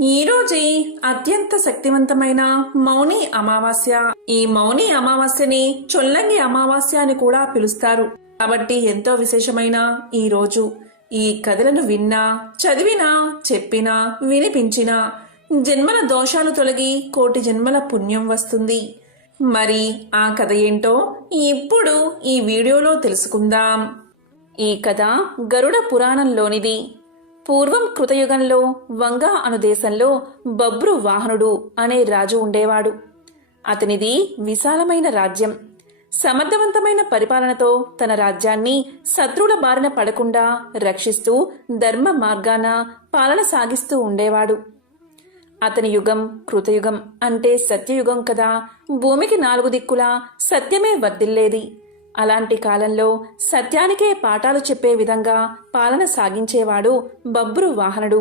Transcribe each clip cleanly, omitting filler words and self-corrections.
ఈరోజే అత్యంత శక్తివంతమైన మౌని అమావాస్య. ఈ మౌని అమావాస్యని చొల్లంగి అమావాస్య అని కూడా పిలుస్తారు. కాబట్టి ఎంతో విశేషమైన ఈ రోజు ఈ కథలను విన్నా, చదివినా, చెప్పినా, వినిపించినా జన్మల దోషాలు తొలగి కోటి జన్మల పుణ్యం వస్తుంది. మరి ఆ కథ ఏంటో ఇప్పుడు ఈ వీడియోలో తెలుసుకుందాం. ఈ కథ గరుడ పురాణంలోనిది. పూర్వం కృతయుగంలో వంగ అను దేశంలో బభ్రు వాహనుడు అనే రాజు ఉండేవాడు. అతనిది విశాలమైన రాజ్యం. సమర్థవంతమైన పరిపాలనతో తన రాజ్యాన్ని శత్రువుల బారిన పడకుండా రక్షిస్తూ ధర్మ మార్గాన పాలన సాగిస్తూ ఉండేవాడు. అతని యుగం కృతయుగం అంటే సత్యయుగం కదా. భూమికి 4 దిక్కులా సత్యమే వర్ధిల్లేది. అలాంటి కాలంలో సత్యానికే పాఠాలు చెప్పే విధంగా పాలన సాగించేవాడు బభ్రు వాహనుడు.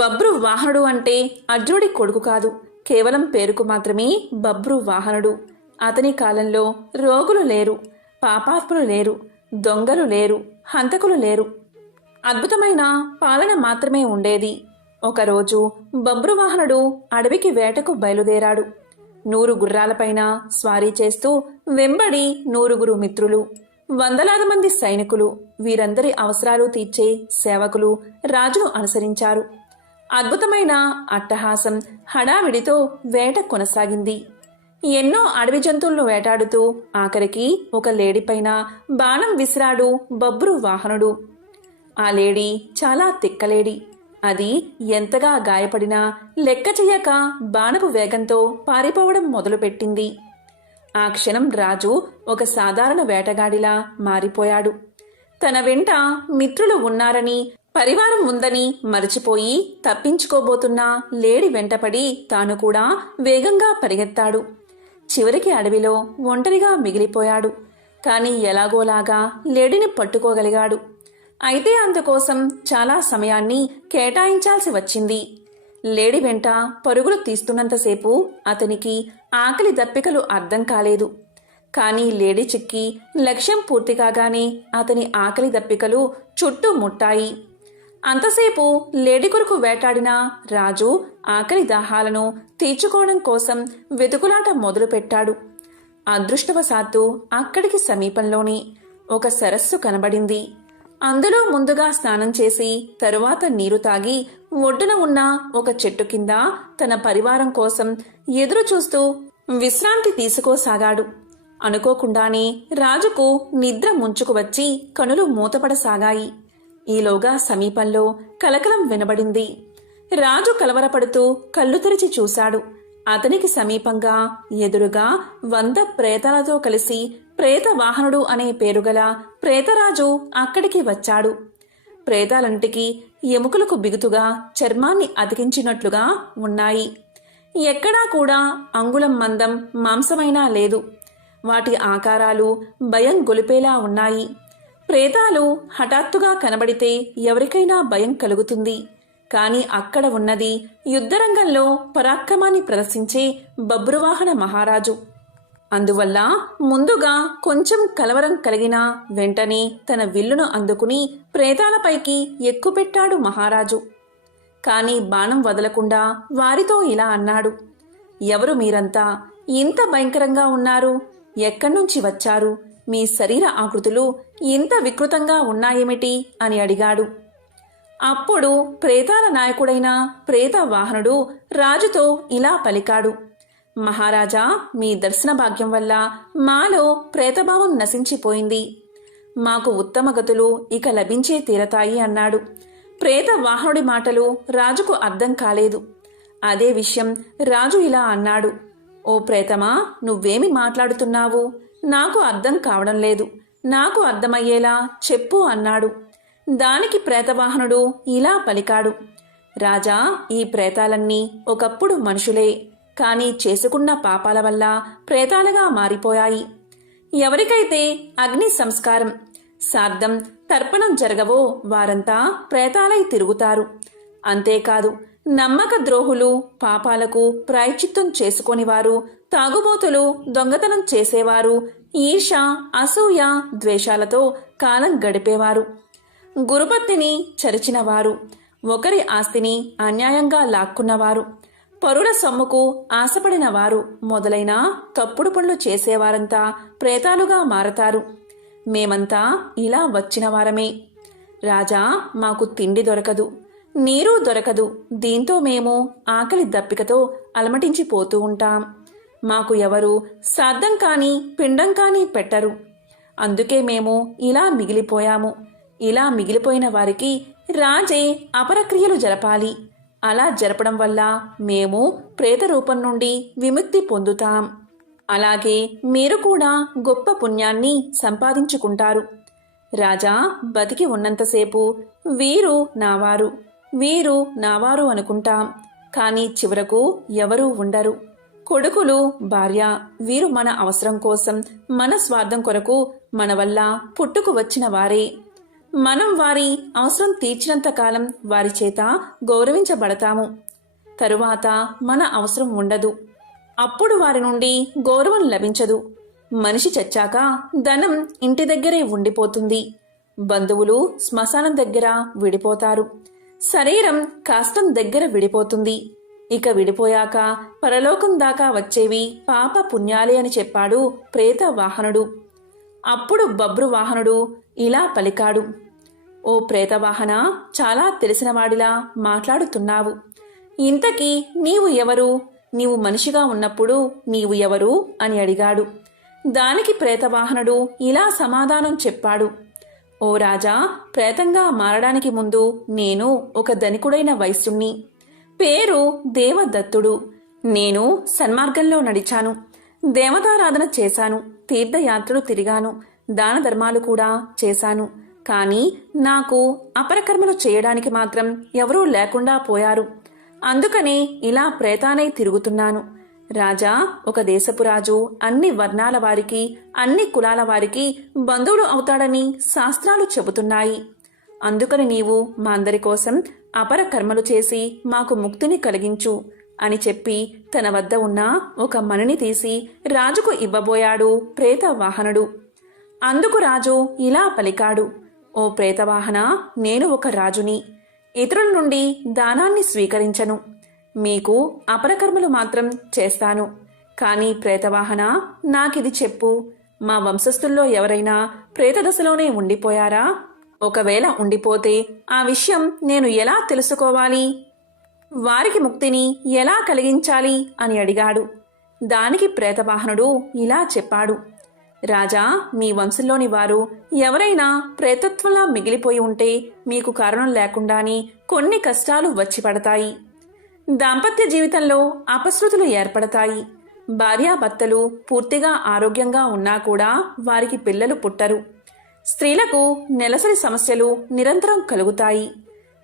బభ్రు వాహనుడు అంటే అర్జునుడి కొడుకు కాదు, కేవలం పేరుకు మాత్రమే బభ్రు వాహనుడు. అతని కాలంలో రోగులు లేరు, పాపాత్ములు లేరు, దొంగలు లేరు, హంతకులు లేరు. అద్భుతమైన పాలన మాత్రమే ఉండేది. ఒకరోజు బభ్రువాహనుడు అడవికి వేటకు బయలుదేరాడు. 100 గుర్రాలపైన స్వారీ చేస్తూ వెంబడి 100 మిత్రులు, వందలాది మంది సైనికులు, వీరందరి అవసరాలు తీర్చే సేవకులు రాజును అనుసరించారు. అద్భుతమైన అట్టహాసం, హడావిడితో వేట కొనసాగింది. ఎన్నో అడవి జంతువులను వేటాడుతూ ఆఖరికి ఒక లేడీపైన బాణం విసిరాడు బభ్రు వాహనుడు. ఆ లేడీ చాలా తిక్కలేడి. అది ఎంతగా గాయపడినా లెక్క చెయ్యక బాణపు వేగంతో పారిపోవడం మొదలుపెట్టింది. ఆ క్షణం రాజు ఒక సాధారణ వేటగాడిలా మారిపోయాడు. తన వెంట మిత్రులు ఉన్నారని, పరివారం ఉందని మరచిపోయి తప్పించుకోబోతున్న లేడి వెంటపడి తాను కూడా వేగంగా పరిగెత్తాడు. చివరికి అడవిలో ఒంటరిగా మిగిలిపోయాడు. కాని ఎలాగోలాగా లేడిని పట్టుకోగలిగాడు. అయితే అందుకోసం చాలా సమయాన్ని కేటాయించాల్సి వచ్చింది. లేడి వెంట పరుగులు తీస్తున్నంతసేపు అతనికి ఆకలి దప్పికలు అర్థం కాలేదు. కానీ లేడి చిక్కి లక్ష్యం పూర్తి కాగానే అతని ఆకలి దప్పికలు చుట్టూ ముట్టాయి. అంతసేపు లేడి కొరకు వేటాడిన రాజు ఆకలి దాహాలను తీర్చుకోవడం కోసం వెతుకులాట మొదలుపెట్టాడు. అదృష్టవశాత్తు అక్కడికి సమీపంలోనే ఒక సరస్సు కనబడింది. అందులో ముందుగా స్నానం చేసి తరువాత నీరు తాగి ఒడ్డున ఉన్న ఒక చెట్టు కింద తన పరివారం కోసం ఎదురు చూస్తూ విశ్రాంతి తీసుకోసాగాడు. అనుకోకుండానే రాజుకు నిద్ర ముంచుకు వచ్చి కనులు మూతపడసాగాయి. ఈలోగా సమీపంలో కలకలం వినబడింది. రాజు కలవరపడుతూ కళ్ళు తెరిచి చూశాడు. అతనికి సమీపంగా ఎదురుగా 100 ప్రేతాలతో కలిసి ప్రేత వాహనుడు అనే పేరుగల ప్రేతరాజు అక్కడికి వచ్చాడు. ప్రేతాలంటికి ఎముకలకు బిగుతుగా చర్మాన్ని అతికించినట్లుగా ఉన్నాయి. ఎక్కడా కూడా అంగుళం మందం మాంసమైనా లేదు. వాటి ఆకారాలు భయం గొలిపేలా ఉన్నాయి. ప్రేతాలు హఠాత్తుగా కనబడితే ఎవరికైనా భయం కలుగుతుంది. కాని అక్కడ ఉన్నది యుద్ధరంగంలో పరాక్రమాన్ని ప్రదర్శించే బభ్రువాహన మహారాజు. అందువల్ల ముందుగా కొంచెం కలవరం కలిగిన వెంటనే తన విల్లును అందుకుని ప్రేతాలపైకి ఎక్కుపెట్టాడు మహారాజు. కాని బాణం వదలకుండా వారితో ఇలా అన్నాడు. ఎవరు మీరంతా? ఇంత భయంకరంగా ఉన్నారు? ఎక్కడ్నుంచి వచ్చారు? మీ శరీర ఆకృతులు ఇంత వికృతంగా ఉన్నాయేమిటి అని అడిగాడు. అప్పుడు ప్రేతాల నాయకుడైన ప్రేత వాహనుడు రాజుతో ఇలా పలికాడు. మహారాజా, మీ దర్శన భాగ్యం వల్ల మాలో ప్రేతభావం నశించిపోయింది. మాకు ఉత్తమ గతులు ఇక లభించే తీరతాయి అన్నాడు. ప్రేత వాహనుడి మాటలు రాజుకు అర్థం కాలేదు. అదే విషయం రాజు ఇలా అన్నాడు. ఓ ప్రేతమా, నువ్వేమి మాట్లాడుతున్నావు? నాకు అర్థం కావడం లేదు. నాకు అర్థమయ్యేలా చెప్పు అన్నాడు. దానికి ప్రేతవాహనుడు ఇలా పలికాడు. రాజా, ఈ ప్రేతాలన్నీ ఒకప్పుడు మనుషులే, కాని చేసుకున్న పాపాల వల్ల ప్రేతాలుగా మారిపోయాయి. ఎవరికైతే అగ్ని సంస్కారం, శ్రాద్ధం, తర్పణం జరగవో వారంతా ప్రేతాలై తిరుగుతారు. అంతేకాదు, నమ్మక ద్రోహులు, పాపాలకు ప్రాయశ్చిత్తం చేసుకొనివారు, తాగుబోతులు, దొంగతనం చేసేవారు, ఈర్ష, అసూయ, ద్వేషాలతో కాలం గడిపేవారు, గురుపత్నిని చరిచినవారు, ఒకరి ఆస్తిని అన్యాయంగా లాక్కున్నవారు, పరుల సొమ్ముకు ఆశపడిన వారు మొదలైన తప్పుడు పనులు చేసేవారంతా ప్రేతాలుగా మారతారు. మేమంతా ఇలా వచ్చిన వారమే. రాజా, మాకు తిండి దొరకదు, నీరు దొరకదు. దీంతో మేము ఆకలి దప్పికతో అలమటించిపోతూ ఉంటాం. మాకు ఎవరు శ్రాద్ధం కానీ పిండం కానీ పెట్టరు. అందుకే మేము ఇలా మిగిలిపోయాము. ఇలా మిగిలిపోయిన వారికి రాజే అపరక్రియలు జరపాలి. అలా జరపడం వల్ల మేము ప్రేత రూపం నుండి విముక్తి పొందుతాం. అలాగే మీరు కూడా గొప్ప పుణ్యాన్ని సంపాదించుకుంటారు. రాజా, బతికి ఉన్నంతసేపు వీరు నావారు, వీరు నావారు అనుకుంటాం. కానీ చివరకు ఎవరూ ఉండరు. కొడుకులు, భార్య వీరు మన అవసరం కోసం, మన స్వార్థం కొరకు మన వల్ల పుట్టుకు వచ్చిన వారే. మనం వారి అవసరం తీర్చినంత కాలం వారి చేత గౌరవించబడతాము. తరువాత మన అవసరం ఉండదు. అప్పుడు వారి నుండి గౌరవం లభించదు. మనిషి చచ్చాక ధనం ఇంటి దగ్గరే ఉండిపోతుంది. బంధువులు శ్మశానం దగ్గర విడిపోతారు. శరీరం కాష్టం దగ్గర విడిపోతుంది. ఇక విడిపోయాక పరలోకం దాకా వచ్చేవి పాప పుణ్యాలే అని చెప్పాడు ప్రేత వాహనుడు. అప్పుడు బబ్రు వాహనుడు ఇలా పలికాడు: ఓ ప్రేతవాహన, చాలా తెలిసినవాడిలా మాట్లాడుతున్నావు. ఇంతకీ నీవు ఎవరు? నీవు మనిషిగా ఉన్నప్పుడు నీవు ఎవరు అని అడిగాడు. దానికి ప్రేతవాహనుడు ఇలా సమాధానం చెప్పాడు: ఓ రాజా, ప్రేతంగా మారడానికి ముందు నేను ఒక ధనికుడైన వైశ్యుణ్ణి. పేరు దేవదత్తుడు. నేను సన్మార్గంలో నడిచాను, దేవతారాధన చేశాను, తీర్థయాత్రలు తిరిగాను, దాన ధర్మాలు కూడా చేశాను. కానీ నాకు అపరకర్మలు చేయడానికి మాత్రం ఎవరూ లేకుండా పోయారు. అందుకనే ఇలా ప్రేతానై తిరుగుతున్నాను. రాజా, ఒక దేశపు రాజు అన్ని వర్ణాల వారికి, అన్ని కులాల వారికి బంధువులు అవుతాడని శాస్త్రాలు చెబుతున్నాయి. అందుకని నీవు మా అందరి కోసం అపర కర్మలు చేసి మాకు ముక్తిని కలిగించు అని చెప్పి తన వద్ద ఉన్న ఒక మణిని తీసి రాజుకు ఇవ్వబోయాడు ప్రేతవాహనుడు. అందుకు రాజు ఇలా పలికాడు: ఓ ప్రేతవాహన, నేను ఒక రాజుని. ఇతరుల నుండి దానాన్ని స్వీకరించను. మీకు అపరకర్మలు మాత్రం చేస్తాను. కానీ ప్రేతవాహన, నాకిది చెప్పు, మా వంశస్థుల్లో ఎవరైనా ప్రేతదశలోనే ఉండిపోయారా? ఒకవేళ ఉండిపోతే ఆ విషయం నేను ఎలా తెలుసుకోవాలి? వారికి ముక్తిని ఎలా కలిగించాలి అని అడిగాడు. దానికి ప్రేతవాహనుడు ఇలా చెప్పాడు: రాజా, మీ వంశంలోని వారు ఎవరైనా ప్రేతత్వంలా మిగిలిపోయి ఉంటే మీకు కారణం లేకుండానే కొన్ని కష్టాలు వచ్చి పడతాయి. దాంపత్య జీవితంలో అపశృతులు ఏర్పడతాయి. భార్యాభర్తలు పూర్తిగా ఆరోగ్యంగా ఉన్నా కూడా వారికి పిల్లలు పుట్టరు. స్త్రీలకు నెలసరి సమస్యలు నిరంతరం కలుగుతాయి.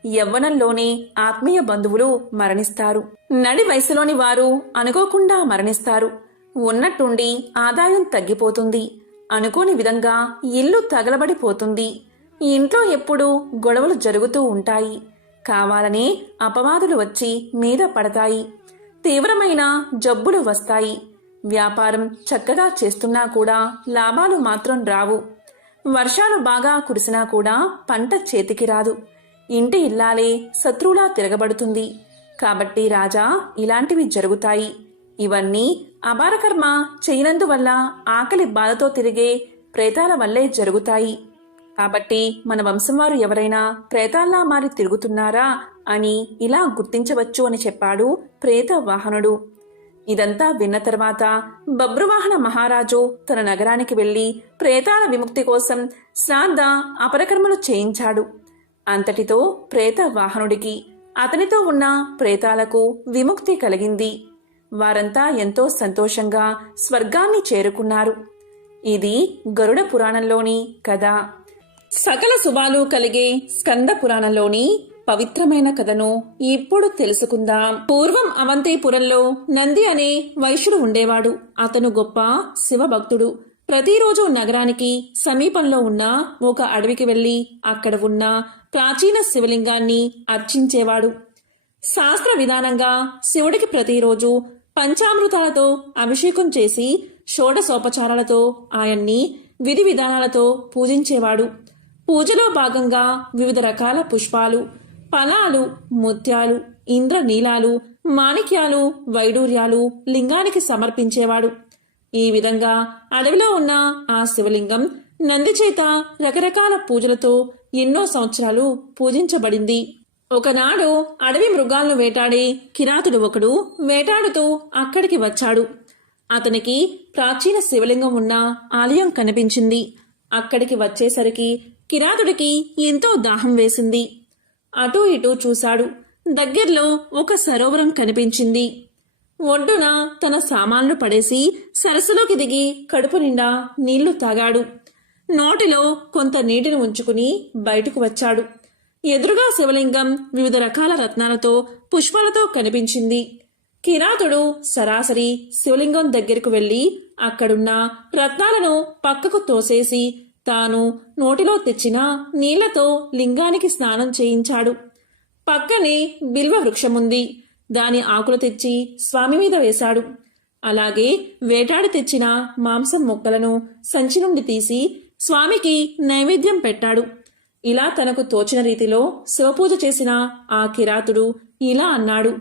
యవ్వనంలోనే ఆత్మీయ బంధువులు మరణిస్తారు. నడి వయసులోని వారు అనుకోకుండా మరణిస్తారు. ఉన్నట్టుండి ఆదాయం తగ్గిపోతుంది. అనుకోని విధంగా ఇల్లు తగలబడిపోతుంది. ఇంట్లో ఎప్పుడూ గొడవలు జరుగుతూ ఉంటాయి. కావాలనే అపవాదులు వచ్చి మీద పడతాయి. తీవ్రమైన జబ్బులు వస్తాయి. వ్యాపారం చక్కగా చేస్తున్నా కూడా లాభాలు మాత్రం రావు. వర్షాలు బాగా కురిసినా కూడా పంట చేతికి రాదు. ఇంటి ఇల్లాలే శత్రువులా తిరగబడుతుంది. కాబట్టి రాజా, ఇలాంటివి జరుగుతాయి. ఇవన్నీ అపారకర్మ చేయనందువల్ల ఆకలి బాధతో తిరిగే ప్రేతాల వల్లే జరుగుతాయి. కాబట్టి మన వంశం వారు ఎవరైనా ప్రేతాల్లా మారి తిరుగుతున్నారా అని ఇలా గుర్తించవచ్చు అని చెప్పాడు ప్రేతవాహనుడు. ఇదంతా విన్న తర్వాత బబ్రువాహన మహారాజు తన నగరానికి వెళ్లి ప్రేతాల విముక్తి కోసం శ్రాద్ధ అపరకర్మలు చేయించాడు. అంతటితో ప్రేతవాహనుడికి, అతనితో ఉన్న ప్రేతాలకు విముక్తి కలిగింది. వారంతా ఎంతో సంతోషంగా స్వర్గాన్ని చేరుకున్నారు. ఇది గరుడ పురాణంలోని కథ. సకల శుభాలు కలిగే స్కంద పురాణంలోని పవిత్రమైన కథను ఇప్పుడు తెలుసుకుందాం. పూర్వం అవంతిపురంలో నంది అనే వైశ్యుడు ఉండేవాడు. అతను గొప్ప శివభక్తుడు. ప్రతిరోజు నగరానికి సమీపంలో ఉన్న ఒక అడవికి వెళ్లి అక్కడ ఉన్న ప్రాచీన శివలింగాన్ని అర్చించేవాడు. శాస్త్ర విధానంగా శివుడికి ప్రతిరోజు పంచామృతాలతో అభిషేకం చేసి షోడశోపచారాలతో ఆయన్ని విధి విధానాలతో పూజించేవాడు. పూజలో భాగంగా వివిధ రకాల పుష్పాలు, ఫలాలు, ముత్యాలు, ఇంద్రనీలాలు, మాణిక్యాలు, వైడూర్యాలు లింగానికి సమర్పించేవాడు. ఈ విధంగా అడవిలో ఉన్న ఆ శివలింగం నంది చేత రకరకాల పూజలతో ఎన్నో సంవత్సరాలు పూజించబడింది. ఒకనాడు అడవి మృగాలను వేటాడే కిరాతుడు ఒకడు వేటాడుతూ అక్కడికి వచ్చాడు. అతనికి ప్రాచీన శివలింగం ఉన్న ఆలయం కనిపించింది. అక్కడికి వచ్చేసరికి కిరాతుడికి ఎంతో దాహం వేసింది. అటూ ఇటూ చూశాడు. దగ్గర్లో ఒక సరోవరం కనిపించింది. ఒడ్డున తన సామాన్లు పడేసి సరస్సులోకి దిగి కడుపు నిండా నీళ్లు తాగాడు. నోటిలో కొంత నీటిని ఉంచుకుని బయటకు వచ్చాడు. ఎదురుగా శివలింగం వివిధ రకాల రత్నాలతో పుష్పాలతో కనిపించింది. కిరాతుడు సరాసరి శివలింగం దగ్గరకు వెళ్లి అక్కడున్న రత్నాలను పక్కకు తోసేసి తాను నోటిలో తెచ్చిన నీళ్లతో లింగానికి స్నానం చేయించాడు. పక్కనే బిల్వ వృక్షముంది. దాని ఆకులు తెచ్చి స్వామి మీద వేశాడు. అలాగే వేటాడి తెచ్చిన మాంసం ముక్కలను సంచి నుండి తీసి స్వామికి నైవేద్యం పెట్టాడు. ఇలా తనకు తోచిన రీతిలో శివపూజ చేసిన ఆ కిరాతుడు ఇలా అన్నాడు: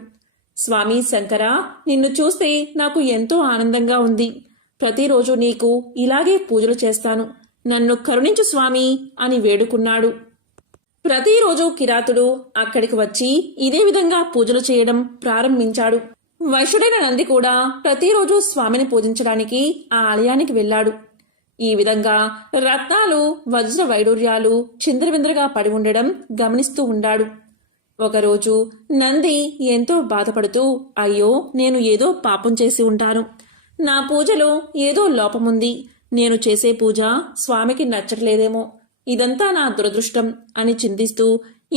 స్వామి శంకర, నిన్ను చూస్తే నాకు ఎంతో ఆనందంగా ఉంది. ప్రతిరోజు నీకు ఇలాగే పూజలు చేస్తాను. నన్ను కరుణించు స్వామి అని వేడుకున్నాడు. ప్రతిరోజు కిరాతుడు అక్కడికి వచ్చి ఇదే విధంగా పూజలు చేయడం ప్రారంభించాడు. వైశ్యుడైన నంది కూడా ప్రతిరోజు స్వామిని పూజించడానికి ఆ ఆలయానికి వెళ్ళాడు. ఈ విధంగా రత్నాలు, వజ్ర వైడూర్యాలు చిందరవిందరగా పడి ఉండడం గమనిస్తూ ఉండాడు. ఒకరోజు నంది ఎంతో బాధపడుతూ, అయ్యో, నేను ఏదో పాపం చేసి ఉంటాను. నా పూజలో ఏదో లోపముంది. నేను చేసే పూజ స్వామికి నచ్చట్లేదేమో. ఇదంతా నా దురదృష్టం అని చింతిస్తూ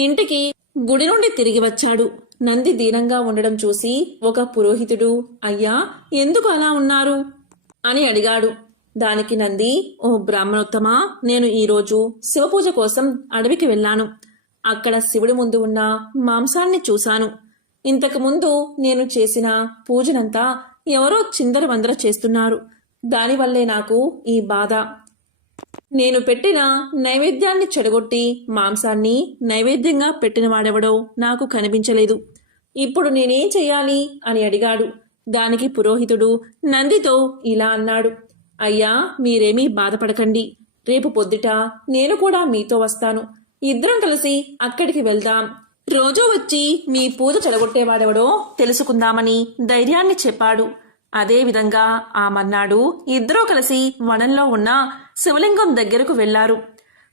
ఇంటికి గుడి నుండి తిరిగి వచ్చాడు. నంది దీనంగా ఉండడం చూసి ఒక పురోహితుడు, అయ్యా, ఎందుకు అలా ఉన్నారు అని అడిగాడు. దానికి నంది, ఓ బ్రాహ్మణోత్తమా, నేను ఈరోజు శివపూజ కోసం అడవికి వెళ్ళాను. అక్కడ శివుడి ముందు ఉన్న మాంసాన్ని చూశాను. ఇంతకుముందు నేను చేసిన పూజనంతా ఎవరో చిందరవందర చేస్తున్నారు. దానివల్లే నాకు ఈ బాధ. నేను పెట్టిన నైవేద్యాన్ని చెడగొట్టి మాంసాన్ని నైవేద్యంగా పెట్టిన వాడెవడో నాకు కనిపించలేదు. ఇప్పుడు నేనేం చెయ్యాలి అని అడిగాడు. దానికి పురోహితుడు నందితో ఇలా అన్నాడు: అయ్యా, మీరేమీ బాధపడకండి. రేపు పొద్దుట నేను కూడా మీతో వస్తాను. ఇద్దరం కలిసి అక్కడికి వెళ్దాం. రోజూ వచ్చి మీ పూజ చెడగొట్టేవాడెవడో తెలుసుకుందామని ధైర్యాన్ని చెప్పాడు. అదేవిధంగా ఆ మర్నాడు ఇద్దరూ కలిసి వనంలో ఉన్న శివలింగం దగ్గరకు వెళ్లారు.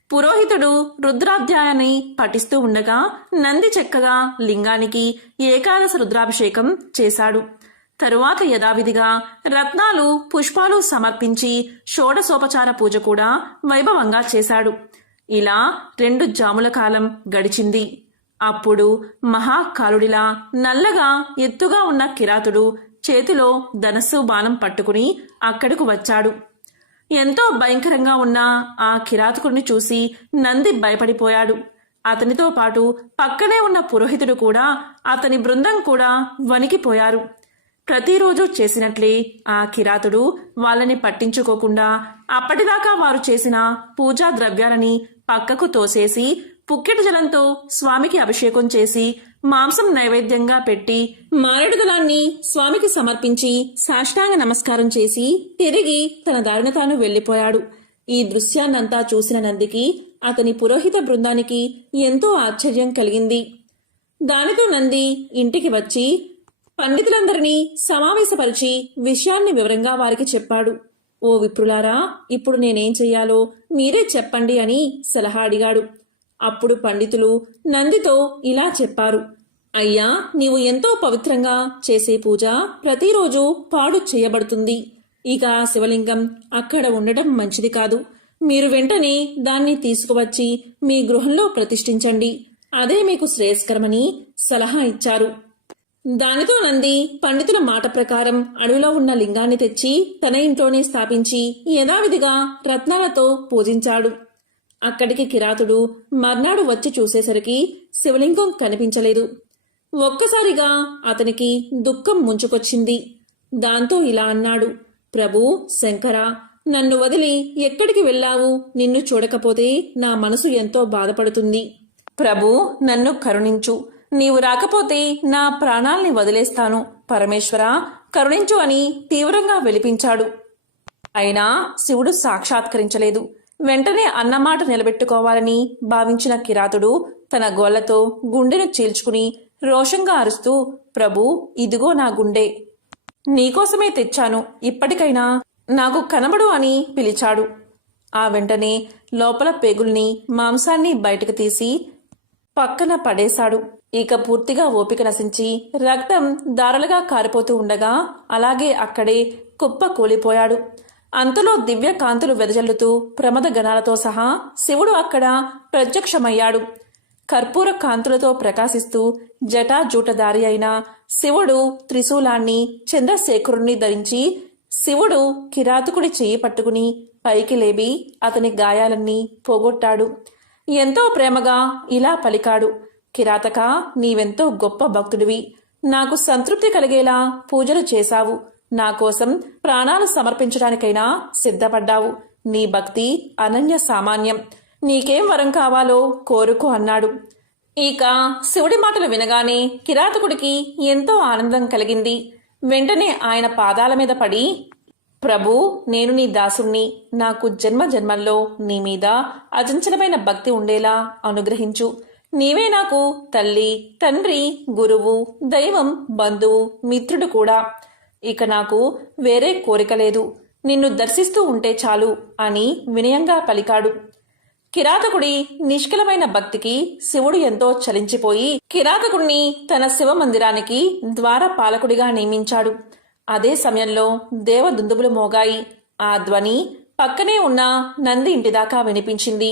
పురోహితుడు రుద్రాధ్యాయాన్ని పఠిస్తూ ఉండగా నంది చక్కగా లింగానికి ఏకాదశ రుద్రాభిషేకం చేశాడు. తరువాత యథావిధిగా రత్నాలు, పుష్పాలు సమర్పించి షోడశోపచార పూజ కూడా వైభవంగా చేశాడు. ఇలా 2 జాముల కాలం గడిచింది. అప్పుడు మహాకాలుడిలా నల్లగా ఎత్తుగా ఉన్న కిరాతుడు చేతిలో ధనస్సు బాణం పట్టుకుని అక్కడకు వచ్చాడు. ఎంతో భయంకరంగా ఉన్న ఆ కిరాతకుడిని చూసి నంది భయపడిపోయాడు. అతనితో పాటు పక్కనే ఉన్న పురోహితుడు కూడా, అతని బృందం కూడా వణికిపోయారు. ప్రతిరోజు చేసినట్లే ఆ కిరాతుడు వాళ్ళని పట్టించుకోకుండా అప్పటిదాకా వారు చేసిన పూజా ద్రవ్యాలని పక్కకు తోసేసి పుక్కెట జలంతో స్వామికి అభిషేకం చేసి మాంసం నైవేద్యంగా పెట్టి మారేడుదలాన్ని స్వామికి సమర్పించి సాష్టాంగ నమస్కారం చేసి తిరిగి తన దారిన తాను వెళ్లిపోయాడు. ఈ దృశ్యాన్నంతా చూసిన నందికి, అతని పురోహిత బృందానికి ఎంతో ఆశ్చర్యం కలిగింది. దానితో నంది ఇంటికి వచ్చి పండితులందరినీ సమావేశపరిచి విషయాన్ని వివరంగా వారికి చెప్పాడు. ఓ విప్రులారా, ఇప్పుడు నేనేం చెయ్యాలో మీరే చెప్పండి అని సలహా అడిగాడు. అప్పుడు పండితులు నందితో ఇలా చెప్పారు: అయ్యా, నీవు ఎంతో పవిత్రంగా చేసే పూజ ప్రతిరోజు పాడు చేయబడుతుంది. ఇక శివలింగం అక్కడ ఉండటం మంచిది కాదు. మీరు వెంటనే దాన్ని తీసుకువచ్చి మీ గృహంలో ప్రతిష్ఠించండి. అదే మీకు శ్రేయస్కరమని సలహా ఇచ్చారు. దానితో నంది పండితుల మాట ప్రకారం అడవిలో ఉన్న లింగాన్ని తెచ్చి తన ఇంట్లోనే స్థాపించి యథావిధిగా రత్నాలతో పూజించాడు. అక్కడికి కిరాతుడు మర్నాడు వచ్చి చూసేసరికి శివలింగం కనిపించలేదు. ఒక్కసారిగా అతనికి దుఃఖం ముంచుకొచ్చింది. దాంతో ఇలా అన్నాడు: ప్రభూ శంకర, నన్ను వదిలి ఎక్కడికి వెళ్ళావు? నిన్ను చూడకపోతే నా మనసు ఎంతో బాధపడుతుంది. ప్రభు, నన్ను కరుణించు. నీవు రాకపోతే నా ప్రాణాల్ని వదిలేస్తాను. పరమేశ్వర, కరుణించు అని తీవ్రంగా విలిపించాడు. అయినా శివుడు సాక్షాత్కరించలేదు. వెంటనే అన్నమాట నిలబెట్టుకోవాలని భావించిన కిరాతుడు తన గోళ్లతో గుండెను చీల్చుకుని రోషంగా అరుస్తూ, ప్రభు, ఇదిగో నా గుండె, నీకోసమే తెచ్చాను, ఇప్పటికైనా నాకు కనబడు అని పిలిచాడు. ఆ వెంటనే లోపల పేగుల్ని మాంసాన్ని బయటకు తీసి పక్కన పడేశాడు. ఇక పూర్తిగా ఓపిక నశించి రక్తం దారలుగా కారిపోతూ ఉండగా అలాగే అక్కడే కుప్ప కూలిపోయాడు. అంతలో దివ్య కాంతులు వెదజల్లుతూ ప్రమద గణాలతో సహా శివుడు అక్కడ ప్రత్యక్షమయ్యాడు. కర్పూర కాంతులతో ప్రకాశిస్తూ జటాజూటదారి అయిన శివుడు త్రిశూలాన్ని చంద్రశేఖరుణ్ణి ధరించి శివుడు కిరాతకుడి చెయ్యి పట్టుకుని పైకి లేపి అతని గాయాలన్నీ పోగొట్టాడు. ఎంతో ప్రేమగా ఇలా పలికాడు, కిరాతక, నీవెంతో గొప్ప భక్తుడివి. నాకు సంతృప్తి కలిగేలా పూజలు చేశావు. నా కోసం ప్రాణాలు సమర్పించడానికైనా సిద్ధపడ్డావు. నీ భక్తి అనన్య సామాన్యం. నీకేం వరం కావాలో కోరుకో అన్నాడు. ఇక శివుడి మాటలు వినగానే కిరాతకుడికి ఎంతో ఆనందం కలిగింది. వెంటనే ఆయన పాదాల మీద పడి, ప్రభు, నేను నీ దాసుణ్ణి. నాకు జన్మ జన్మల్లో నీ మీద అచంచలమైన భక్తి ఉండేలా అనుగ్రహించు. నీవే నాకు తల్లి, తండ్రి, గురువు, దైవం, బంధువు, మిత్రుడు కూడా. ఇక నాకు వేరే కోరిక లేదు. నిన్ను దర్శిస్తూ ఉంటే చాలు అని వినయంగా పలికాడు. కిరాతకుడి నిష్కలమైన భక్తికి శివుడు ఎంతో చలించిపోయి కిరాతకుడిని తన శివ మందిరానికి ద్వారపాలకుడిగా నియమించాడు. అదే సమయంలో దేవదుందుబులు మోగాయి. ఆ ధ్వని పక్కనే ఉన్న నంది ఇంటిదాకా వినిపించింది.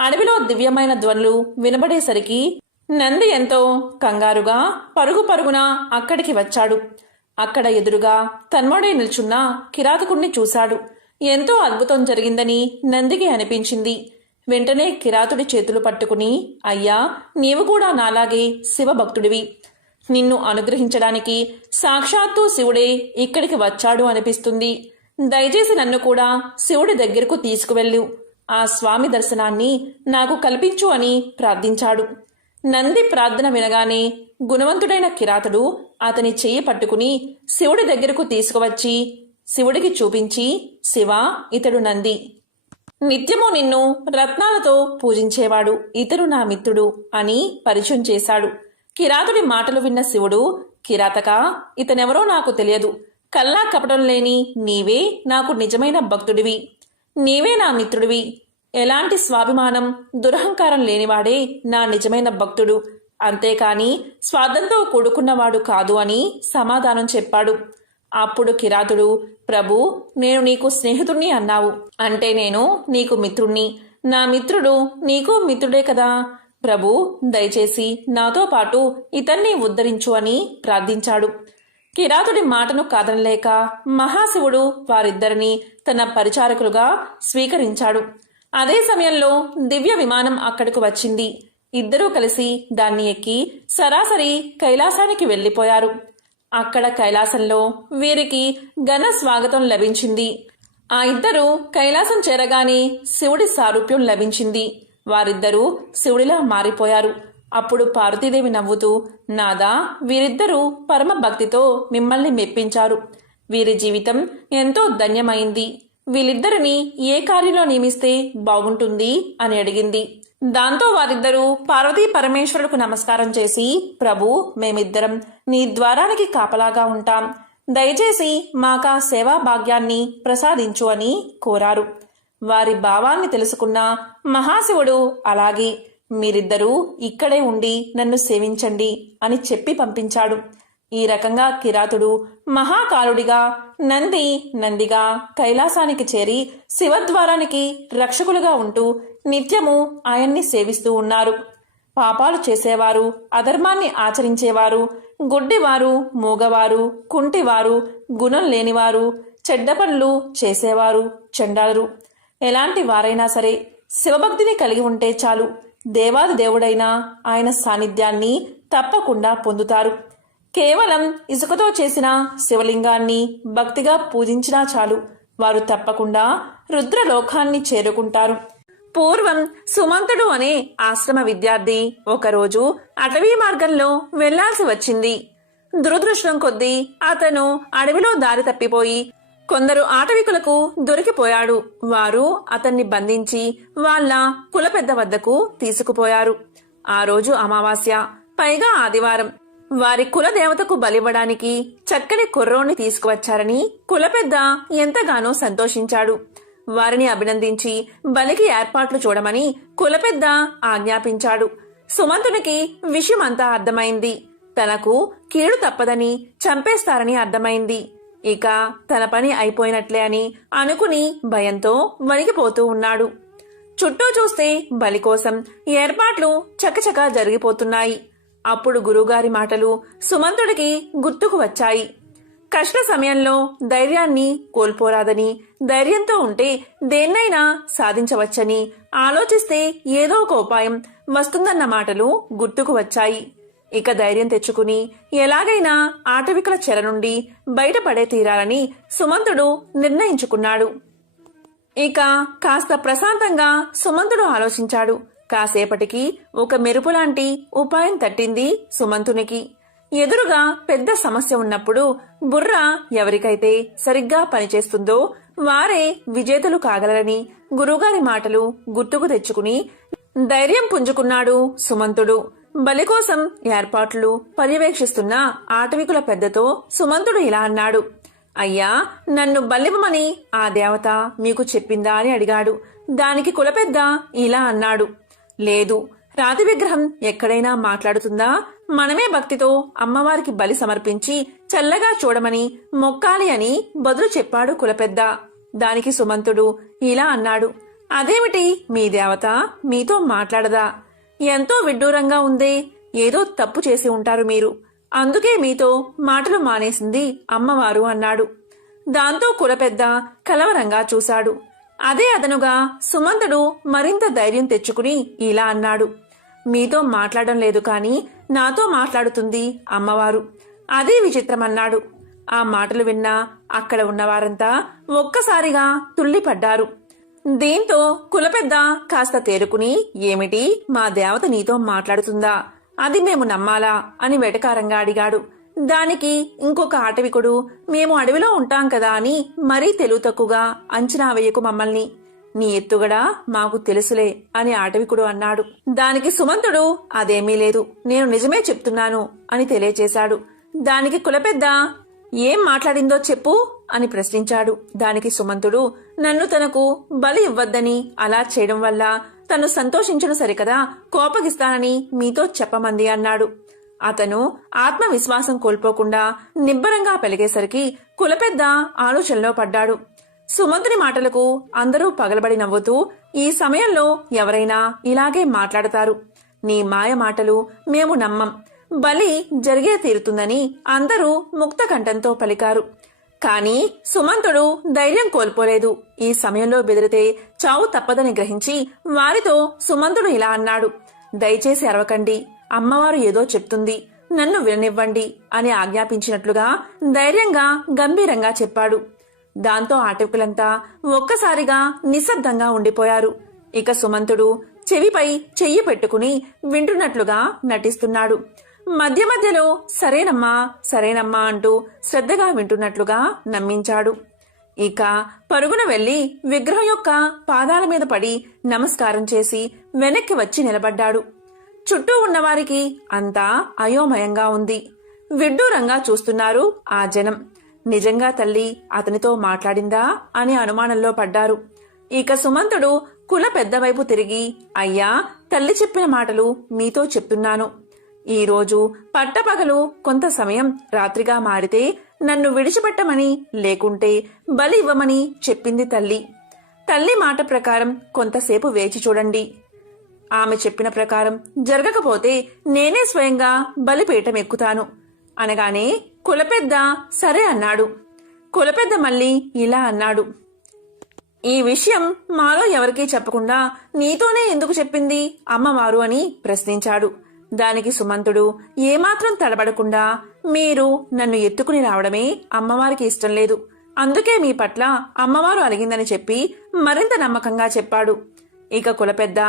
అడవిలో దివ్యమైన ధ్వనులు వినబడేసరికి నంది ఎంతో కంగారుగా పరుగు పరుగున అక్కడికి వచ్చాడు. అక్కడ ఎదురుగా తన్మడై నిల్చున్న కిరాతకుణ్ణి చూశాడు. ఎంతో అద్భుతం జరిగిందని నందికి అనిపించింది. వెంటనే కిరాతుడి చేతులు పట్టుకుని, అయ్యా, నీవు కూడా నాలాగే శివభక్తుడివి. నిన్ను అనుగ్రహించడానికి సాక్షాత్తు శివుడే ఇక్కడికి వచ్చాడు అనిపిస్తుంది. దయచేసి నన్ను కూడా శివుడి దగ్గరకు తీసుకువెళ్ళు. ఆ స్వామి దర్శనాన్ని నాకు కల్పించు అని ప్రార్థించాడు. నంది ప్రార్థన వినగానే గుణవంతుడైన కిరాతుడు అతని చెయ్యి పట్టుకుని శివుడి దగ్గరకు తీసుకువచ్చి శివుడికి చూపించి, శివ, ఇతడు నంది. నిత్యము నిన్ను రత్నాలతో పూజించేవాడు. ఇతడు నా మిత్రుడు అని పరిచయం చేశాడు. కిరాతుడి మాటలు విన్న శివుడు, కిరాతక, ఇతనెవరో నాకు తెలియదు. కల్లా కపటం లేని నీవే నాకు నిజమైన భక్తుడివి. నీవే నా మిత్రుడివి. ఎలాంటి స్వాభిమానం, దురహంకారం లేనివాడే నా నిజమైన భక్తుడు. అంతేకాని స్వార్థంతో కూడుకున్నవాడు కాదు అని సమాధానం చెప్పాడు. అప్పుడు కిరాతుడు, ప్రభు, నేను నీకు స్నేహితుణ్ణి అన్నావు. అంటే నేను నీకు మిత్రుణ్ణి. నా మిత్రుడు నీకు మిత్రుడే కదా. ప్రభు, దయచేసి నాతో పాటు ఇతన్ని ఉద్ధరించు అని ప్రార్థించాడు. కిరాతుడి మాటను కాదనలేక మహాశివుడు వారిద్దరిని తన పరిచారకులుగా స్వీకరించాడు. అదే సమయంలో దివ్య విమానం అక్కడకు వచ్చింది. ఇద్దరూ కలిసి దాన్ని ఎక్కి సరాసరి కైలాసానికి వెళ్లిపోయారు. అక్కడ కైలాసంలో వీరికి ఘన స్వాగతం లభించింది. ఆ ఇద్దరు కైలాసం చేరగానే శివుడి సారూప్యం లభించింది. వారిద్దరూ శివుడిలా మారిపోయారు. అప్పుడు పార్వతీదేవి నవ్వుతూ, నాదా, వీరిద్దరూ పరమ భక్తితో మిమ్మల్ని మెప్పించారు. వీరి జీవితం ఎంతో ధన్యమైంది. వీళ్ళిద్దరిని ఏ కార్యంలో నియమిస్తే బాగుంటుంది అని అడిగింది. దాంతో వారిద్దరూ పార్వతీ పరమేశ్వరులకు నమస్కారం చేసి, ప్రభు, మేమిద్దరం నీ ద్వారానికి కాపలాగా ఉంటాం. దయచేసి మాకా సేవా భాగ్యాన్ని ప్రసాదించు అని కోరారు. వారి భావాన్ని తెలుసుకున్న మహాశివుడు, అలాగే, మీరిద్దరూ ఇక్కడే ఉండి నన్ను సేవించండి అని చెప్పి పంపించాడు. ఈ రకంగా కిరాతుడు మహాకాలుడిగా, నంది నందిగా కైలాసానికి చేరి శివద్వారానికి రక్షకులుగా ఉంటూ నిత్యము ఆయన్ని సేవిస్తూ ఉన్నారు. పాపాలు చేసేవారు, అధర్మాన్ని ఆచరించేవారు, గుడ్డివారు, మూగవారు, కుంటివారు, గుణం లేనివారు, చెడ్డ పనులు చేసేవారు, చండాలురు, ఎలాంటి వారైనా సరే శివభక్తిని కలిగి ఉంటే చాలు, దేవాది దేవుడైన ఆయన సాన్నిధ్యాన్ని తప్పకుండా పొందుతారు. కేవలం ఇసుకతో చేసిన శివలింగాన్ని భక్తిగా పూజించినా చాలు, వారు తప్పకుండా రుద్రలోకాన్ని చేరుకుంటారు. పూర్వం సుమంతుడు అనే ఆశ్రమ విద్యార్థి ఒకరోజు అటవీ మార్గంలో వెళ్లాల్సి వచ్చింది. దురదృష్టం కొద్దీ అతను అడవిలో దారి తప్పిపోయి కొందరు ఆటవికులకు దొరికిపోయాడు. వారు అతన్ని బంధించి వాళ్ళ కులపెద్ద వద్దకు తీసుకుపోయారు. ఆ రోజు అమావాస్య, పైగా ఆదివారం. వారి కుల దేవతకు బలివ్వడానికి చక్కని కుర్రోణ్ణి తీసుకువచ్చారని కులపెద్ద ఎంతగానో సంతోషించాడు. వారిని అభినందించి బలికి ఏర్పాట్లు చూడమని కులపెద్ద ఆజ్ఞాపించాడు. సుమంతునికి విషయమంతా అర్థమైంది. తనకు కీడు తప్పదని, చంపేస్తారని అర్థమైంది. ఇక తన పని అయిపోయినట్లే అని అనుకుని భయంతో వణికిపోతూ ఉన్నాడు. చుట్టూ చూస్తే బలి కోసం ఏర్పాట్లు చకచకా జరిగిపోతున్నాయి. అప్పుడు గురువుగారి మాటలు సుమంతుడికి గుర్తుకు వచ్చాయి. కష్ట సమయంలో ధైర్యాన్ని కోల్పోరాదని, ధైర్యంతో ఉంటే దేన్నైనా సాధించవచ్చని, ఆలోచిస్తే ఏదో ఒక ఉపాయం వస్తుందన్న మాటలు గుర్తుకు వచ్చాయి. ఇక ధైర్యం తెచ్చుకుని ఎలాగైనా ఆటవికుల చెర నుండి బయటపడే తీరాలని సుమంతుడు నిర్ణయించుకున్నాడు. ఇక కాస్త ప్రశాంతంగా సుమంతుడు ఆలోచించాడు. కాసేపటికి ఒక మెరుపులాంటి ఉపాయం తట్టింది సుమంతునికి. ఎదురుగా పెద్ద సమస్య ఉన్నప్పుడు బుర్ర ఎవరికైతే సరిగ్గా పనిచేస్తుందో వారే విజేతలు కాగలరని గురువుగారి మాటలు గుర్తుకు తెచ్చుకుని ధైర్యం పుంజుకున్నాడు సుమంతుడు. బలి కోసం ఏర్పాట్లు పర్యవేక్షిస్తున్న ఆటవికుల పెద్దతో సుమంతుడు ఇలా అన్నాడు. అయ్యా, నన్ను బలివ్వమని ఆ దేవత మీకు చెప్పిందా అని అడిగాడు. దానికి కులపెద్ద ఇలా అన్నాడు. లేదు, రాతి విగ్రహం ఎక్కడైనా మాట్లాడుతుందా? మనమే భక్తితో అమ్మవారికి బలి సమర్పించి చల్లగా చూడమని మొక్కాలి అని బదులు చెప్పాడు కులపెద్ద. దానికి సుమంతుడు ఇలా అన్నాడు. అదేమిటి, మీ దేవత మీతో మాట్లాడదా? ఎంతో విడ్డూరంగా ఉందే. ఏదో తప్పు చేసి ఉంటారు మీరు, అందుకే మీతో మాటలు మానేసింది అమ్మవారు అన్నాడు. దాంతో కులపెద్ద కలవరంగా చూశాడు. అదే అదనుగా సుమంతుడు మరింత ధైర్యం తెచ్చుకుని ఇలా అన్నాడు. మీతో మాట్లాడడం లేదు కాని నాతో మాట్లాడుతుంది అమ్మవారు. అదే విచిత్రమన్నాడు. ఆ మాటలు విన్నా అక్కడ ఉన్నవారంతా ఒక్కసారిగా తుళ్లిపడ్డారు. దీంతో కులపెద్ద కాస్త తేరుకుని, ఏమిటి, మా దేవత నీతో మాట్లాడుతుందా? అది మేము నమ్మాలా అని వెటకారంగా అడిగాడు. దానికి ఇంకొక ఆటవికుడు, మేము అడవిలో ఉంటాం కదా అని మరీ తెలుగు తక్కువగా అంచనా వేయకు మమ్మల్ని. నీ ఎత్తుగడా మాకు తెలుసులే అని ఆటవికుడు అన్నాడు. దానికి సుమంతుడు, అదేమీ లేదు, నేను నిజమే చెప్తున్నాను అని తెలియచేశాడు. దానికి కులపెద్ద, ఏం మాట్లాడిందో చెప్పు అని ప్రశ్నించాడు. దానికి సుమంతుడు, నన్ను తనకు బలి ఇవ్వద్దని, అలా చేయడం వల్ల తను సంతోషించను సరికదా, కోపగిస్తానని మీతో చెప్పమంది అన్నాడు. అతను ఆత్మవిశ్వాసం కోల్పోకుండా నిబ్బరంగా పెలిగేసరికి కులపెద్ద ఆలోచనలో పడ్డాడు. సుమంతుని మాటలకు అందరూ పగలబడి నవ్వుతూ, ఈ సమయంలో ఎవరైనా ఇలాగే మాట్లాడతారు. నీ మాయ మాటలు మేము నమ్మం. బలి జరిగే తీరుతుందని అందరూ ముక్త కంఠంతో పలికారు. కాని సుమంతుడు ధైర్యం కోల్పోలేదు. ఈ సమయంలో బెదిరితే చావు తప్పదని గ్రహించి వారితో సుమంతుడు ఇలా అన్నాడు. దయచేసి అరవకండి, అమ్మవారు ఏదో చెప్తుంది, నన్ను విననివ్వండి అని ఆజ్ఞాపించినట్లుగా ధైర్యంగా గంభీరంగా చెప్పాడు. దాంతో ఆటవికులంతా ఒక్కసారిగా నిశ్శబ్దంగా ఉండిపోయారు. ఇక సుమంతుడు చెవిపై చెయ్యి పెట్టుకుని వింటున్నట్లుగా నటిస్తున్నాడు. మధ్య మధ్యలో సరేనమ్మా సరేనమ్మా అంటూ శ్రద్ధగా వింటున్నట్లుగా నమ్మించాడు. ఇక పరుగున వెళ్లి విగ్రహం యొక్క పాదాల మీద పడి నమస్కారం చేసి వెనక్కి వచ్చి నిలబడ్డాడు. చుట్టూ ఉన్నవారికి అంతా అయోమయంగా ఉంది. విడ్డూరంగా చూస్తున్నారు ఆ జనం. నిజంగా తల్లి అతనితో మాట్లాడిందా అని అనుమానంలో పడ్డారు. ఇక సుమంతుడు కుల పెద్దవైపు తిరిగి, అయ్యా, తల్లి చెప్పిన మాటలు మీతో చెప్తున్నాను. ఈరోజు పట్టపగలు కొంత సమయం రాత్రిగా మారితే నన్ను విడిచిపెట్టమని, లేకుంటే బలి ఇవ్వమని చెప్పింది తల్లి. తల్లి మాట ప్రకారం కొంతసేపు వేచి చూడండి. ఆమె చెప్పిన ప్రకారం జరగకపోతే నేనే స్వయంగా బలిపీఠం ఎక్కుతాను అనగానే కులపెద్ద సరే అన్నాడు. కులపెద్ద మళ్ళీ ఇలా అన్నాడు. ఈ విషయం మాలో ఎవరికీ చెప్పకుండా నీతోనే ఎందుకు చెప్పింది అమ్మవారు అని ప్రశ్నించాడు. దానికి సుమంతుడు ఏమాత్రం తడబడకుండా, మీరు నన్ను ఎత్తుకుని రావడమే అమ్మవారికి ఇష్టం లేదు, అందుకే మీ పట్ల అమ్మవారు అలిగిందని చెప్పి మరింత నమ్మకంగా చెప్పాడు. ఇక కులపెద్ద,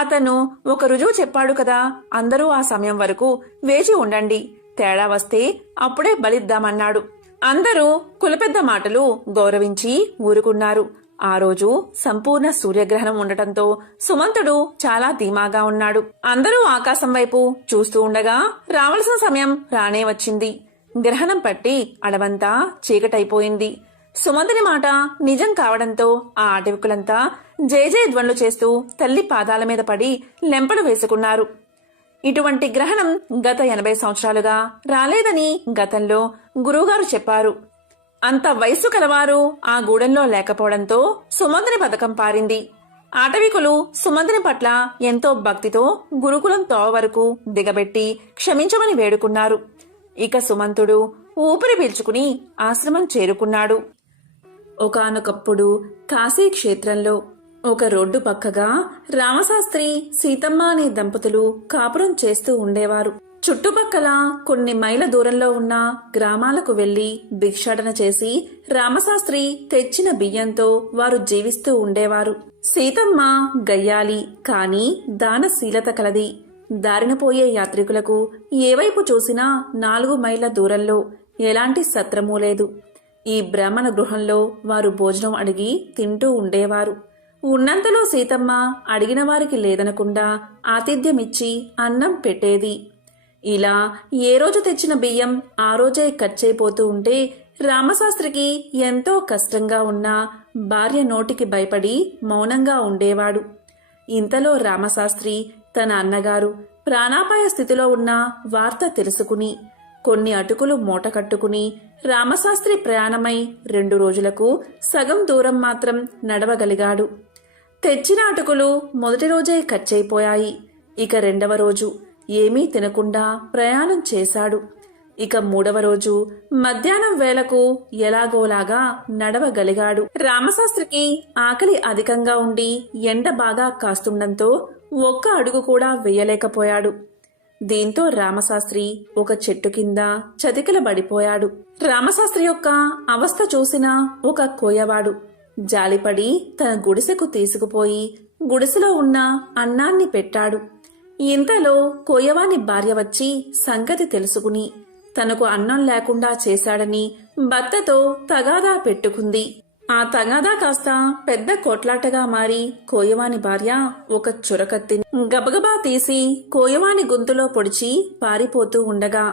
అతను ఒక రుజువు చెప్పాడు కదా, అందరూ ఆ సమయం వరకు వేచి ఉండండి, తేడా వస్తే అప్పుడే బలిద్దామన్నాడు. అందరూ కులపెద్ద మాటలు గౌరవించి ఊరుకున్నారు. ఆ రోజు సంపూర్ణ సూర్యగ్రహణం ఉండటంతో సుమంతుడు చాలా ధీమాగా ఉన్నాడు. అందరూ ఆకాశం వైపు చూస్తూ ఉండగా రావలసిన సమయం రానే వచ్చింది. గ్రహణం పట్టి అడవంతా చీకటైపోయింది. సుమంతుని మాట నిజం కావడంతో ఆ అటవికులంతా జయ ధ్వనులు చేస్తూ తల్లి పాదాల మీద పడి లెంపలు వేసుకున్నారు. ఇటువంటి గ్రహణం గత 80 సంవత్సరాలుగా రాలేదని గతంలో గురువుగారు చెప్పారు. అంత వయస్సు కలవారు ఆ గూడెంలో లేకపోవడంతో సుమంతుని పథకం పారింది. ఆటవికులు సుమంతుని పట్ల ఎంతో భక్తితో గురుకులం తోవ వరకు దిగబెట్టి క్షమించమని వేడుకున్నారు. ఇక సుమంతుడు ఊపిరి పీల్చుకుని ఆశ్రమం చేరుకున్నాడు. ఒకానొకప్పుడు కాశీ క్షేత్రంలో ఒక రోడ్డు పక్కగా రామశాస్త్రి, సీతమ్మ అనే దంపతులు కాపురం చేస్తూ ఉండేవారు. చుట్టుపక్కల కొన్ని మైళ్ళ దూరంలో ఉన్న గ్రామాలకు వెళ్లి భిక్షాటన చేసి రామశాస్త్రి తెచ్చిన బియ్యంతో వారు జీవిస్తూ ఉండేవారు. సీతమ్మ గయ్యాలి కాని దానశీలత కలది. దారిన పోయే యాత్రికులకు ఏవైపు చూసినా 4 మైళ్ళ దూరంలో ఎలాంటి సత్రమూ లేదు. ఈ బ్రాహ్మణ గృహంలో వారు భోజనం అడిగి తింటూ ఉండేవారు. ఉన్నంతలో సీతమ్మ అడిగిన వారికి లేదనకుండా ఆతిథ్యమిచ్చి అన్నం పెట్టేది. ఇలా ఏ రోజు తెచ్చిన బియ్యం ఆ రోజే ఖర్చయిపోతూ ఉంటే రామశాస్త్రికి ఎంతో కష్టంగా ఉన్నా భార్య నోటికి భయపడి మౌనంగా ఉండేవాడు. ఇంతలో రామశాస్త్రి తన అన్నగారు ప్రాణాపాయ స్థితిలో ఉన్న వార్త తెలుసుకుని కొన్ని అటుకులు మూట కట్టుకుని రామశాస్త్రి ప్రయాణమై 2 రోజులకు సగం దూరం మాత్రం నడవగలిగాడు. తెచ్చిన అటుకులు మొదటి రోజే ఖర్చయిపోయాయి. ఇక 2వ రోజు ఏమీ తినకుండా ప్రయాణం చేశాడు. ఇక 3వ రోజు మధ్యాహ్నం వేళకు ఎలాగోలాగా నడవగలిగాడు. రామశాస్త్రికి ఆకలి అధికంగా ఉండి ఎండ బాగా కాస్తుండటంతో ఒక్క అడుగు కూడా వేయలేకపోయాడు. దీంతో రామశాస్త్రి ఒక చెట్టు కింద చతికిలబడిపోయాడు. రామశాస్త్రి యొక్క అవస్థ చూసిన ఒక కోయవాడు జాలిపడి తన గుడిసెకు తీసుకుపోయి గుడిసెలో ఉన్న అన్నాన్ని పెట్టాడు. ఇంతలో కోయవాని భార్య వచ్చి సంగతి తెలుసుకుని తనకు అన్నం లేకుండా చేశాడని భర్తతో తగాదా పెట్టుకుంది. ఆ తగాదా కాస్త పెద్ద కొట్లాటగా మారి కోయవాని భార్య ఒక చురకత్తిని గబగబా తీసి కోయవాని గొంతులో పొడిచి పారిపోతూ ఉండగా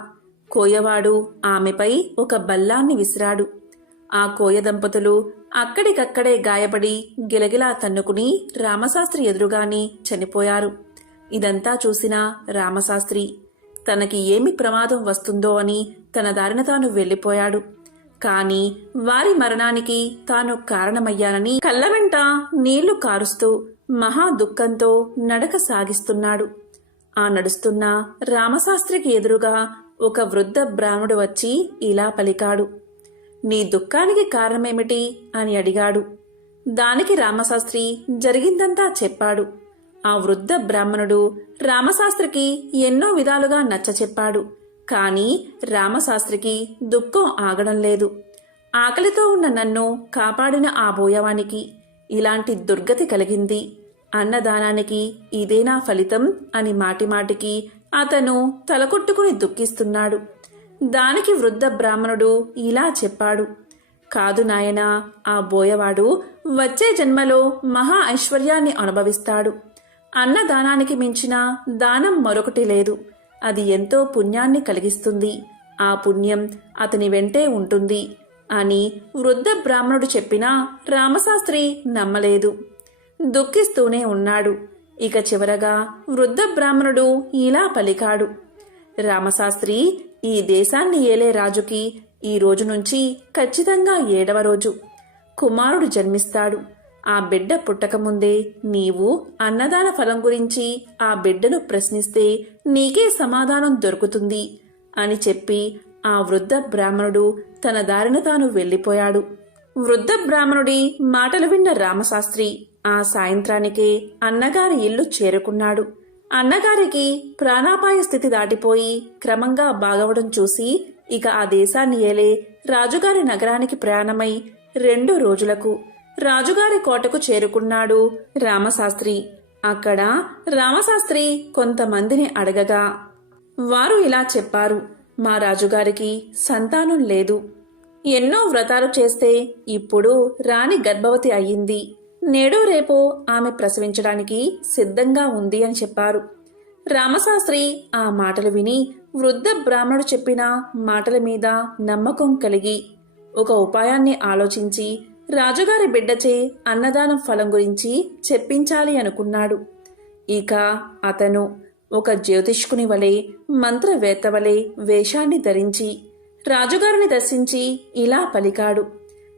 కోయవాడు ఆమెపై ఒక బల్లాన్ని విసిరాడు. ఆ కోయ దంపతులు అక్కడికక్కడే గాయపడి గిలగిలా తన్నుకుని రామశాస్త్రి ఎదురుగాని చనిపోయారు. ఇదంతా చూసిన రామశాస్త్రి తనకి ఏమి ప్రమాదం వస్తుందో అని తన దారిన తాను వెళ్లిపోయాడు. కాని వారి మరణానికి తాను కారణమయ్యానని కళ్ళవెంట నీళ్లు కారుస్తూ మహా దుఃఖంతో నడక సాగిస్తున్నాడు. ఆ నడుస్తున్న రామశాస్త్రికి ఎదురుగా ఒక వృద్ధ బ్రాహ్మడు వచ్చి ఇలా పలికాడు. నీ దుఃఖానికి కారణమేమిటి అని అడిగాడు. దానికి రామశాస్త్రి జరిగిందంతా చెప్పాడు. ఆ వృద్ధ బ్రాహ్మణుడు రామశాస్త్రికి ఎన్నో విధాలుగా నచ్చచెప్పాడు. కాని రామశాస్త్రికి దుఃఖం ఆగడం లేదు. ఆకలితో ఉన్న నన్ను కాపాడిన ఆ బోయవానికి ఇలాంటి దుర్గతి కలిగింది. అన్నదానానికి ఇదేనా ఫలితం అని మాటిమాటికి అతను తలకొట్టుకుని దుఃఖిస్తున్నాడు. దానికి వృద్ధ బ్రాహ్మణుడు ఇలా చెప్పాడు. కాదు నాయనా, ఆ బోయవాడు వచ్చే జన్మలో మహా ఐశ్వర్యాన్ని అనుభవిస్తాడు. అన్నదానానికి మించిన దానం మరొకటి లేదు. అది ఎంతో పుణ్యాన్ని కలిగిస్తుంది. ఆ పుణ్యం అతని వెంటే ఉంటుంది అని వృద్ధ బ్రాహ్మణుడు చెప్పినా రామశాస్త్రి నమ్మలేదు. దుఃఖిస్తూనే ఉన్నాడు. ఇక చివరగా వృద్ధ బ్రాహ్మణుడు ఇలా పలికాడు. రామశాస్త్రి, ఈ దేశాన్ని ఏలే రాజుకి ఈ రోజు నుంచి ఖచ్చితంగా 7వ రోజు కుమారుడు జన్మిస్తాడు. ఆ బిడ్డ పుట్టకముందే నీవు అన్నదాన ఫలం గురించి ఆ బిడ్డను ప్రశ్నిస్తే నీకే సమాధానం దొరుకుతుంది అని చెప్పి ఆ వృద్ధ బ్రాహ్మణుడు తన దారిన తాను వెళ్లిపోయాడు. వృద్ధ బ్రాహ్మణుడి మాటలు విన్న రామశాస్త్రి ఆ సాయంత్రానికే అన్నగారి ఇల్లు చేరుకున్నాడు. అన్నగారికి ప్రాణాపాయ స్థితి దాటిపోయి క్రమంగా బాగవడం చూసి ఇక ఆ దేశాన్ని ఏలే రాజుగారి నగరానికి ప్రయాణమై 2 రోజులకు రాజుగారి కోటకు చేరుకున్నాడు రామశాస్త్రి. అక్కడ రామశాస్త్రి కొంతమందిని అడగగా వారు ఇలా చెప్పారు: మా రాజుగారికి సంతానం లేదు. ఎన్నో వ్రతాలు చేస్తే ఇప్పుడు రాణి గర్భవతి అయ్యింది. నేడో రేపో ఆమె ప్రసవించడానికి సిద్ధంగా ఉంది అని చెప్పారు. రామశాస్త్రి ఆ మాటలు విని వృద్ధ బ్రాహ్మణుడు చెప్పిన మాటల మీద నమ్మకం కలిగి ఒక ఉపాయాన్ని ఆలోచించి రాజుగారి బిడ్డచే అన్నదానం ఫలం గురించి చెప్పించాలి అనుకున్నాడు. ఇక అతను ఒక జ్యోతిష్కుని వలె, మంత్రవేత్త వలె వేషాన్ని ధరించి రాజుగారిని దర్శించి ఇలా పలికాడు: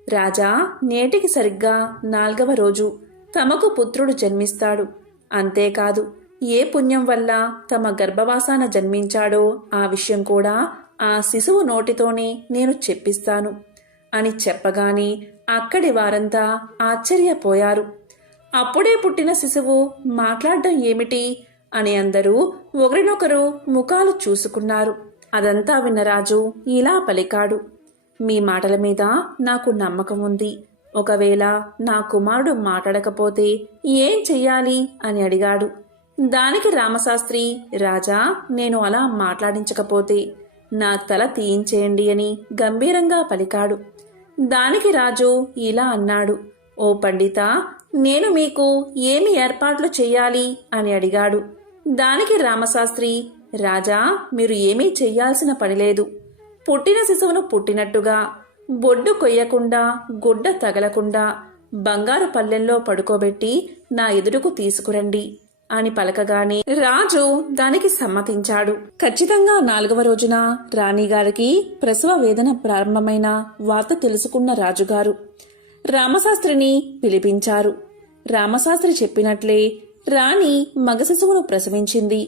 రాజా, నేటికి సరిగ్గా 4వ రోజు తమకు పుత్రుడు జన్మిస్తాడు. అంతేకాదు, ఏ పుణ్యం వల్ల తమ గర్భవాసాన జన్మించాడో ఆ విషయం కూడా ఆ శిశువు నోటితోనే నేను చెప్పిస్తాను అని చెప్పగానే అక్కడి వారంతా ఆశ్చర్యపోయారు. అప్పుడే పుట్టిన శిశువు మాట్లాడడం ఏమిటి అని అందరూ ఒకరినొకరు ముఖాలు చూసుకున్నారు. అదంతా విన్న రాజు ఇలా పలికాడు: మీ మాటల మీద నాకు నమ్మకం ఉంది. ఒకవేళ నా కుమారుడు మాట్లాడకపోతే ఏం చెయ్యాలి అని అడిగాడు. దానికి రామశాస్త్రి, రాజా, నేను అలా మాట్లాడించకపోతే నా తల తీయించేయండి అని గంభీరంగా పలికాడు. దానికి రాజు ఇలా అన్నాడు: ఓ పండిత, నేను మీకు ఏమి ఏర్పాట్లు చెయ్యాలి అని అడిగాడు. దానికి రామశాస్త్రి, రాజా, మీరు ఏమీ చెయ్యాల్సిన పనిలేదు. పుట్టిన శిశువును పుట్టినట్టుగా బొడ్డు కొయ్యకుండా, గుడ్డ తగలకుండా బంగారు పల్లెంలో పడుకోబెట్టి నా ఎదురుకు తీసుకురండి అని పలకగానే రాజు దానికి సమ్మతించాడు. ఖచ్చితంగా 4వ రోజున రాణిగారికి ప్రసవ వేదన ప్రారంభమైన వార్త తెలుసుకున్న రాజుగారు రామశాస్త్రిని పిలిపించారు. రామశాస్త్రి చెప్పినట్లే రాణి మగ శిశువును ప్రసవించింది.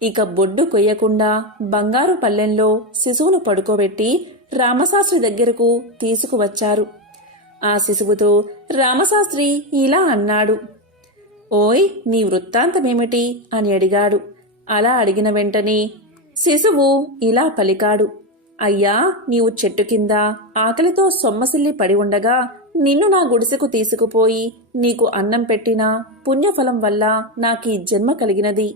ఇక బొడ్డు కొయ్యకుండా బంగారు పల్లెంలో శిశువును పడుకోబెట్టి రామశాస్త్రి దగ్గరకు తీసుకువచ్చారు. ఆ శిశువుతో రామశాస్త్రి ఇలా అన్నాడు: ఓయ్, నీ వృత్తాంతమేమిటి అని అడిగాడు. అలా అడిగిన వెంటనే శిశువు ఇలా పలికాడు: అయ్యా, నీవు చెట్టు కింద ఆకలితో సొమ్మసిల్లి పడి ఉండగా నిన్ను నా గుడిసెకు తీసుకుపోయి నీకు అన్నం పెట్టిన పుణ్యఫలం వల్ల నాకీ జన్మ కలిగినది.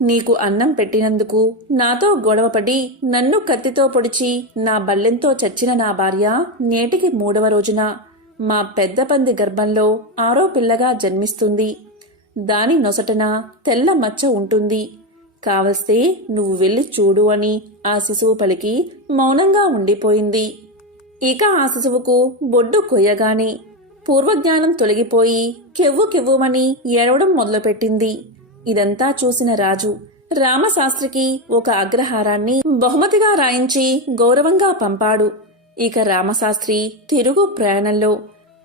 నీకు అన్నం పెట్టినందుకు నాతో గొడవపడి నన్ను కత్తితో పొడిచి నా బల్లెంతో చచ్చిన నా భార్య నేటికి 3వ రోజున మా పెద్ద పంది గర్భంలో 6వ పిల్లగా జన్మిస్తుంది. దాని నొసటన తెల్ల మచ్చ ఉంటుంది. కావస్తే నువ్వు వెళ్ళి చూడు అని ఆ శిశువు పలికి మౌనంగా ఉండిపోయింది. ఇక ఆ శిశువుకు బొడ్డు కొయ్యగానే పూర్వజ్ఞానం తొలగిపోయి కెవ్వు కెవ్వుమని ఏడవడం మొదలుపెట్టింది. ఇదంతా చూసిన రాజు రామశాస్త్రికి ఒక అగ్రహారాన్ని బహుమతిగా రాయించి గౌరవంగా పంపాడు. ఇక రామశాస్త్రి తిరుగు ప్రయాణంలో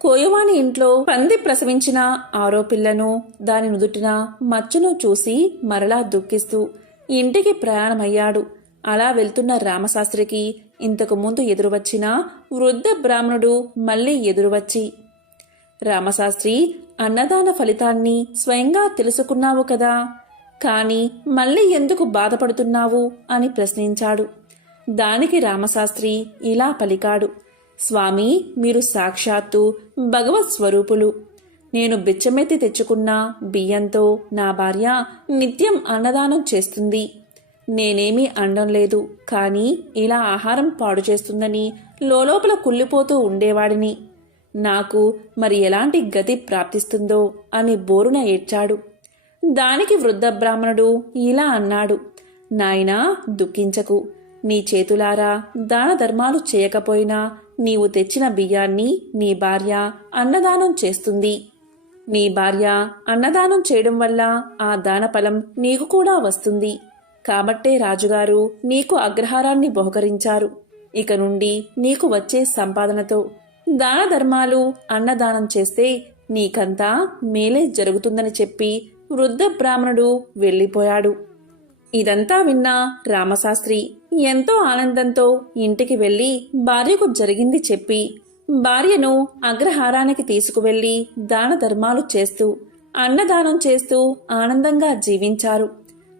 కోయవాని ఇంట్లో పంది ప్రసవించిన 6వ పిల్లను, దాని నుదుటిన మచ్చను చూసి మరలా దుఃఖిస్తూ ఇంటికి ప్రయాణమయ్యాడు. అలా వెళ్తున్న రామశాస్త్రికి ఇంతకు ముందు ఎదురువచ్చిన వృద్ధ బ్రాహ్మణుడు మళ్లీ ఎదురువచ్చి, రామశాస్త్రి, అన్నదాన ఫలితాన్ని స్వయంగా తెలుసుకున్నావు కదా, కాని మళ్ళీ ఎందుకు బాధపడుతున్నావు అని ప్రశ్నించాడు. దానికి రామశాస్త్రి ఇలా పలికాడు: స్వామి, మీరు సాక్షాత్తు భగవత్ స్వరూపులు. నేను బిచ్చమెత్తి తెచ్చుకున్న బియ్యంతో నా భార్య నిత్యం అన్నదానం చేస్తుంది. నేనేమీ అనడం లేదు, కానీ ఇలా ఆహారం పాడు చేస్తుందని లోలోపల కుళ్ళిపోతూ ఉండేవాడిని. నాకు మరి ఎలాంటి గతి ప్రాప్తిస్తుందో అని బోరున ఏడ్చాడు. దానికి వృద్ధ బ్రాహ్మణుడు ఇలా అన్నాడు: నాయనా, దుఃఖించకు. నీ చేతులారా దాన ధర్మాలు చేయకపోయినా నీవు తెచ్చిన బియ్యాన్ని నీ భార్య అన్నదానం చేస్తుంది. నీ భార్య అన్నదానం చేయడం వల్ల ఆ దానఫలం నీకు కూడా వస్తుంది. కాబట్టే రాజుగారు నీకు అగ్రహారాన్ని బహుకరించారు. ఇక నుండి నీకు వచ్చే సంపాదనతో దాన ధర్మాలు, అన్నదానం చేస్తే నీకంతా మేలే జరుగుతుందని చెప్పి వృద్ధ బ్రాహ్మణుడు వెళ్ళిపోయాడు. ఇదంతా విన్న రామశాస్త్రి ఎంతో ఆనందంతో ఇంటికి వెళ్లి భార్యకు జరిగింది చెప్పి భార్యను అగ్రహారానికి తీసుకువెళ్లి దాన ధర్మాలు చేస్తూ అన్నదానం చేస్తూ ఆనందంగా జీవించారు.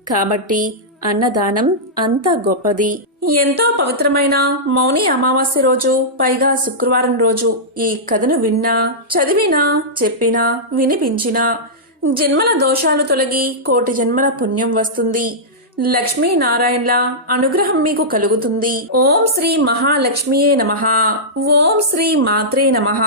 కాబట్టి అన్నదానం అంత గొప్పది. ఎంతో పవిత్రమైన మౌని అమావాస్య రోజు, పైగా శుక్రవారం రోజు ఈ కథను విన్నా, చదివినా, చెప్పినా, వినిపించినా జన్మల దోషాలు తొలగి కోటి జన్మల పుణ్యం వస్తుంది. లక్ష్మీనారాయణల అనుగ్రహం మీకు కలుగుతుంది. ఓం శ్రీ మహాలక్ష్మియే నమః. ఓం శ్రీ మాత్రే నమః.